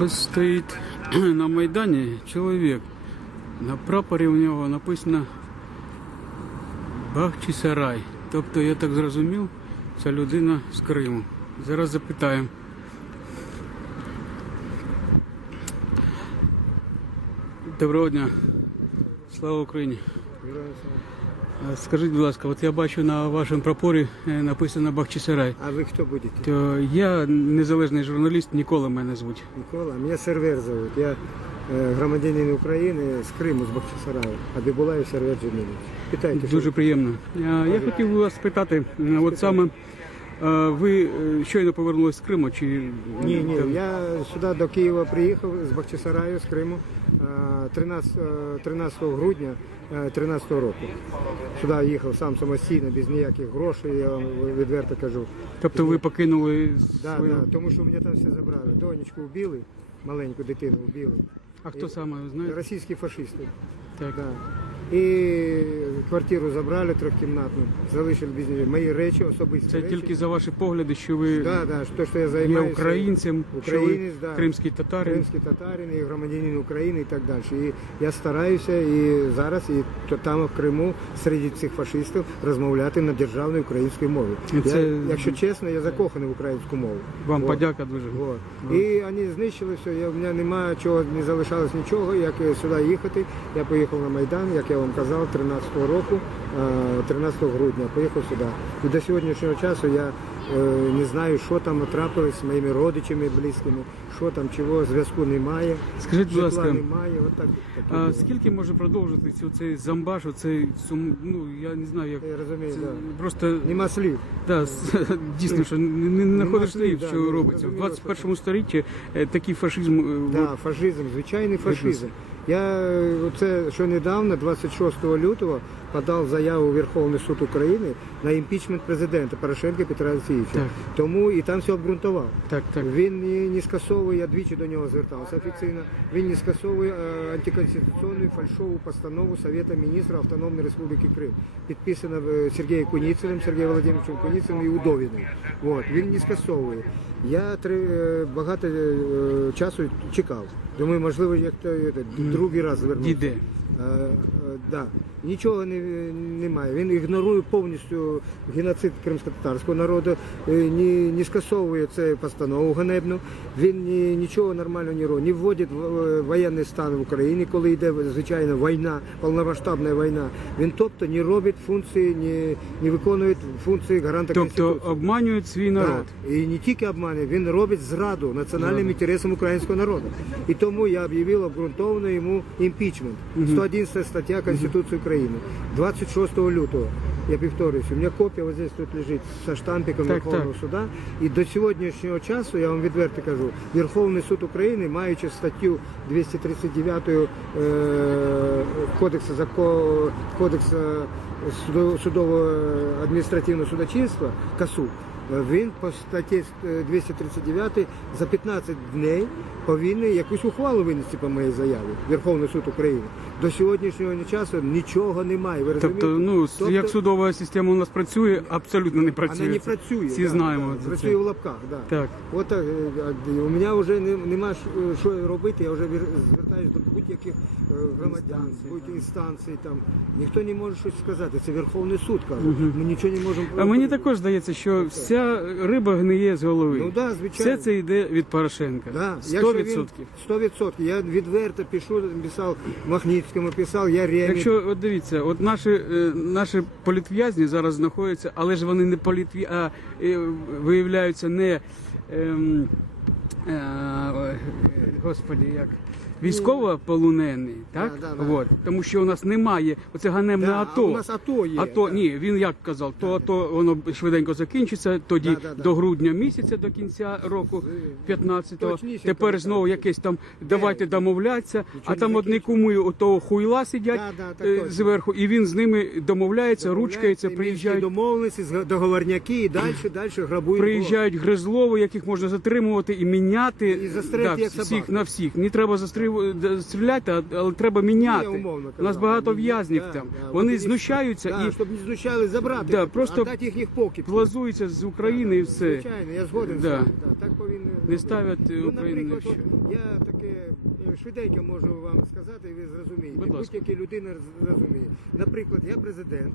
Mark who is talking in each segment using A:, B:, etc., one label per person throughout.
A: Ось стоїть на Майдані чоловік. На прапорі у нього написано Бахчисарай. Тобто, я так зрозумів, це людина з Криму. Зараз запитаємо. Доброго дня. Слава Україні. А Скажіть, будь ласка, от я бачу на вашому прапорі е, написано Бахчисарай.
B: А вы кто будете?
A: То я незалежний журналіст, ніколи мене звуть.
B: Микола? Меня Сервер зовут. Я э, громадянин Украины с Крыму, с Бахчисарая. Абибулаев Сервер Джемилович. Питайте,
A: Дуже
B: що?
A: приємно. Я, я хотів би вас спитати, е, от саме е, ви е, щойно повернулись з Криму чи
B: Ні, ні,
A: там-
B: я сюди до Києва приїхав з Бахчисараю, з Криму е, 13, е, 13 грудня 13 року. Сюди їхав сам самостійно, без ніяких грошей, я вам відверто кажу.
A: Тобто ви покинули
B: Да,
A: свою...
B: да, тому що мене там все забрали. Донечку вбили, маленьку дитину вбили.
A: А хто саме ви знаєте?
B: Російські фашисти.
A: Так.
B: Да. І квартиру забрали трьохкімнатну, залишили без неї мої речі, особисті
A: Це
B: речі.
A: тільки за ваші погляди, що ви
B: да, да, то, що я
A: є
B: займаюся.
A: українцем, що ви
B: Українець, да.
A: кримський татарин.
B: Кримський татарин і громадянин України і так далі. І я стараюся і зараз, і то там в Криму серед цих фашистів розмовляти на державній українській мові.
A: І це-
B: Я, якщо чесно, я закоханий в українську мову.
A: Вам
B: Вот.
A: подяка дуже.
B: Вот. І вони знищили все, я, в мене немає чого, не залишалось нічого, як е, сюди їхати. Я поїхав на Майдан, як я вам казав, 13-го року, е, 13 грудня, поїхав сюди. І до сьогоднішнього часу я е, не знаю, що там трапилось з моїми родичами близькими, що там, чого, зв'язку немає,
A: Скажіть, будь ласка,
B: немає. От так,
A: а скільки може продовжити цей замбаш, оцей сум, ну я не знаю, як
B: Я розумію,
A: це
B: да.
A: просто
B: Нема слів.
A: Да, дійсно, що не, не знаходиш
B: слів,
A: слів,
B: да,
A: що робиться. В
B: зрозуміло,
A: 21 столітті е, такий фашизм. е,
B: Да,
A: от,
B: фашизм, звичайний фашизм. Я е, це що недавно, 26 лютого, подав заяву у Верховний суд України на імпічмент президента Порошенка Петра Олексійовича. Тому і там все обґрунтував.
A: Так, так.
B: Він не, скасовує, я двічі до нього звертався офіційно. Він не скасовує е, антиконституційну фальшову постанову Совета міністрів Автономної Республіки Крим, підписана е, Сергієм Куніциним, Сергієм Володимировичем Куніциним і Удовіним. От, він не скасовує. Я три, е, багато часу чекав. Думаю, можливо, як то другий раз звернувся.
A: Діде.
B: Е, да. Нічого не, немає. Він ігнорує повністю геноцид кримсько-татарського народу, е, не, не скасовує цю постанову ганебну. Він ні, нічого нормального не робить. Не вводить е, воєнний стан в Україні, коли йде звичайно війна, повномасштабна війна. Він тобто не робить функції, не, не виконує функції гаранта
A: Тобто
B: Конституції.
A: обманюють свій народ.
B: Так. І не тільки обмане, він робить зраду національним інтересам українського народу. І тому я об'явив обґрунтовано йому імпічмент. 111 стаття Конституції України. 26 лютого. Я повторююсь, у мене копія ось здесь тут лежить со штампиком
A: Так,
B: Верховного
A: так.
B: суда. І до сьогоднішнього часу, я вам відверто кажу, Верховний суд України, маючи статтю 239 е, кодексу зако, Кодексу судового адміністративного судочинства КАСУ, він по статті е, 239 за 15 днів повинен якусь ухвалу винести по моїй заяві Верховний суд України. До сьогоднішнього часу нічого немає. Ви
A: Тобто, ну с- як судова система у нас працює, абсолютно не працює.
B: Вона не працює.
A: Всі
B: да,
A: знаємо.
B: да, працює в лапках, да.
A: Так.
B: От так, е, а, у мене вже не- нема що робити, я вже звертаюся до будь-яких е, громадян, будь інстанцій там. Ніхто не може щось сказати. Це Верховний суд каже. Ми нічого не можемо
A: А мені також здається, що вся риба гниє з голови.
B: Ну да, звичайно.
A: Все це йде від Порошенка.
B: Да,
A: Сто
B: якщо він-
A: відсотків.
B: 100%. Я відверто пишу, писав Махніцькому, писав Яремі.
A: Якщо от дивіться, от наші, е, наші політв'язні зараз знаходяться, але ж вони не політв'я, а е, виявляються не ем, е, ой, господі, як військовополонені, так?
B: Да, да, да.
A: От, тому що у нас немає оце ганебне
B: Да, а
A: АТО.
B: у нас АТО є,
A: АТО,
B: да.
A: ні, він як казав, то АТО воно швиденько закінчиться, тоді
B: Да, да, да.
A: до грудня місяця, до кінця року, 15-го.
B: Точніше,
A: Тепер
B: так,
A: знову якесь там давайте домовлятися, а там
B: не
A: одні кумуї отого хуйла сидять
B: Да, да, так
A: е,
B: точно.
A: зверху, і він з ними домовляється, ручкається, приїжджають.
B: домовленості, зг- договорняки і далі, далі грабують.
A: Приїжджають гризлови, яких можна затримувати і міняти
B: І застрелити, як
A: всіх
B: собак.
A: на всіх. Не треба застрілювати а- але треба міняти.
B: Я умовно
A: У нас
B: казав,
A: багато в'язнів
B: да,
A: там.
B: да,
A: Вони
B: от і-
A: знущаються
B: да,
A: і
B: щоб не знущали, забрати,
A: Да, просто
B: дати їхніх покидьків.
A: плазуються з України і все.
B: Звичайно, я згоден
A: Да.
B: Да, так повинно
A: Не ставлять е,
B: Ну,
A: Україну.
B: наприклад, от я таке е, швиденько можу вам сказати, і ви зрозумієте.
A: Будь ласка.
B: Будь-яка людина роз-. Наприклад, я президент.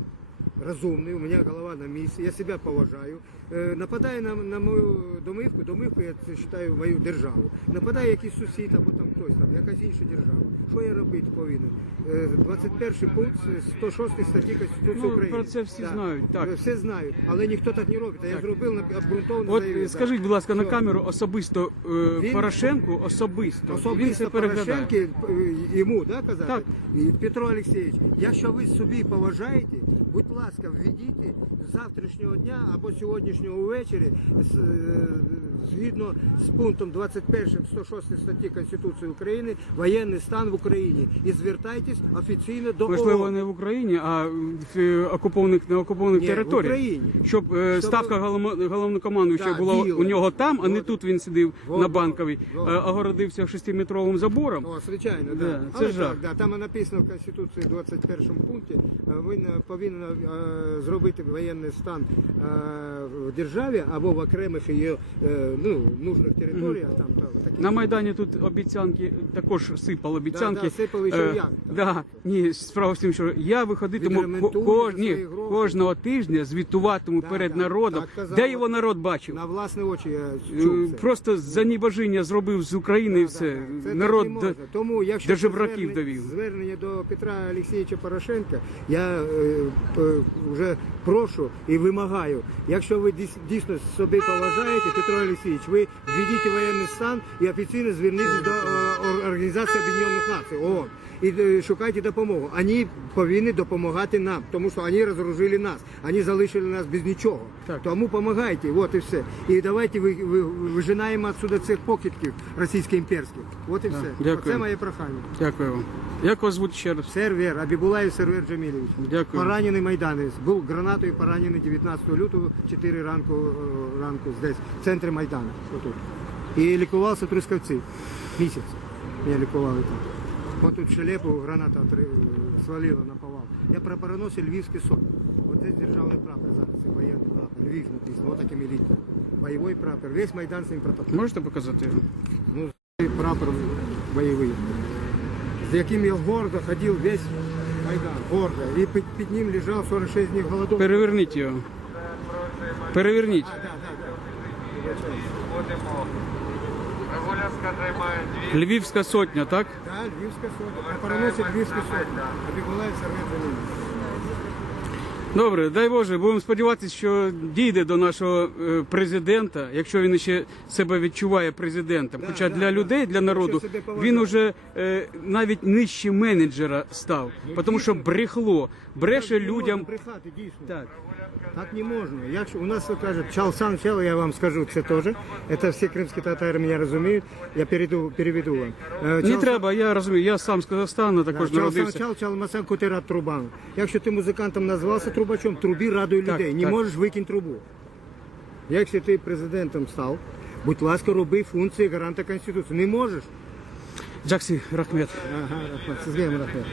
B: Розумний, у мене голова на місці, я себе поважаю. Е, нападає на, на мою домивку, домивку я це вважаю мою державу. Нападає якийсь сусід або там хтось там, якась інша держава. Що я робити повинен? Е, 21 пункт 106 статті Конституції
A: Ну,
B: України.
A: про це всі знають, так.
B: Е, Все знають, але ніхто так не робить. А я зробив на обґрунтовано
A: От
B: заявив,
A: е, скажіть, будь ласка, на камеру особисто е,
B: Він-
A: Порошенку особисто.
B: Особисто. Порошенки е, йому да, казати?
A: Так.
B: Петро Олексійович, якщо ви собі поважаєте, будь ласка, введіть з завтрашнього дня або сьогоднішнього ввечері е, згідно з пунктом 21 106 статті Конституції України воєнний стан в Україні і звертайтесь офіційно до
A: Можливо,
B: ООН.
A: не в Україні, а в е, окупованих на окупованих
B: Ні, в
A: територіях.
B: Україні.
A: Щоб, е,
B: Щоб-
A: ставка головно- головнокомандуюча
B: Так,
A: була
B: діла.
A: у нього там, а не
B: Вот.
A: тут він сидів
B: Вот,
A: на банковій,
B: вот.
A: огородився шестиметровим забором.
B: О, звичайно,
A: Да,
B: да.
A: це
B: Але
A: жах.
B: так, да, там написано в Конституції 21 пункті, повинні е, зробити воєнний стан е, державі або в окремих її е, ну, нужних територіях. Там, та, такі
A: На Майдані тут обіцянки також сипали обіцянки.
B: Да, да, сипали, що
A: Е,
B: як?
A: Да, ні, справа в тім, що я виходитиму
B: Відремонтують
A: ні, кожного тижня звітуватиму
B: Да,
A: перед
B: да,
A: народом,
B: так казав.
A: де його народ бачив.
B: На власні очі я
A: Е,
B: чув це.
A: Просто за небажання зробив з України і
B: Да,
A: все.
B: да, да.
A: Народ до-
B: Тому, якщо
A: до жебраків довів.
B: Звернення до Петра Олексійовича Порошенка, я е, п- вже прошу і вимагаю, якщо ви дійсно собі поважаєте, Петро Олексійович, ви введіть воєнний стан і офіційно зверніться до Організації Об'єднаних Націй ООН. І е, шукайте допомогу. Вони повинні допомагати нам, тому що вони розоружили нас, вони залишили нас без нічого.
A: Так.
B: Тому допомагайте, от і все. І давайте ви, ви, вижинаємо отсюда цих покидьків російсько-імперських. От і все.
A: дякую.
B: Оце моє прохання.
A: Дякую вам. Як вас звуть ще раз?
B: Сервер, Абібулаєв Сервер Джамілєвич.
A: Дякую.
B: Поранений майданець. Був гранатою поранений 19 лютого, 4 ранку, е, ранку здесь, в центрі Майдану. Отут. І лікувався в Трускавці. Місяць. Я лікували там. От тут шелепу граната отри- свалила на повал. Я прапороносив Львівський сон. От здесь державний прапор зараз, воєнний прапор. Львів написано, от таким елітним. Бойовий прапор. Весь Майдан цим протокол.
A: Можете показати?
B: Ну, прапор бойовий, з яким я гордо ходив весь Майдан, гордо. І під, під ним лежав 46 днів голодовки.
A: Переверніть його. Переверніть. Львівська сотня, так?
B: Да, Львівська сотня. Прапороносить Львівська сотня. Обігулається Сергій
A: Добре, дай Боже, будемо сподіватися, що дійде до нашого е, президента, якщо він ще себе відчуває президентом.
B: Да,
A: Хоча
B: да,
A: для
B: да.
A: людей, для народу, він уже е, навіть нижче менеджера став, тому що брехло, бреше людям.
B: брехати, дійсно.
A: Так.
B: Так не можна. Якщо у нас кажуть, чал сан чал, я вам скажу це теж. Це всі кримські татари мене розуміють. Я перейду, переведу вам. Е,
A: Не треба, я розумію, я сам з Казахстану також
B: Чал
A: народився.
B: чал чал масан кутера трубан. Якщо ти музикантом назвався трубачом, трубі радуй
A: Так,
B: людей. Не
A: так.
B: можеш викинь трубу. Якщо ти президентом став, будь ласка, роби функції гаранта Конституції. Не можеш.
A: Джаксі Рахмет.
B: Ага, Рахмет.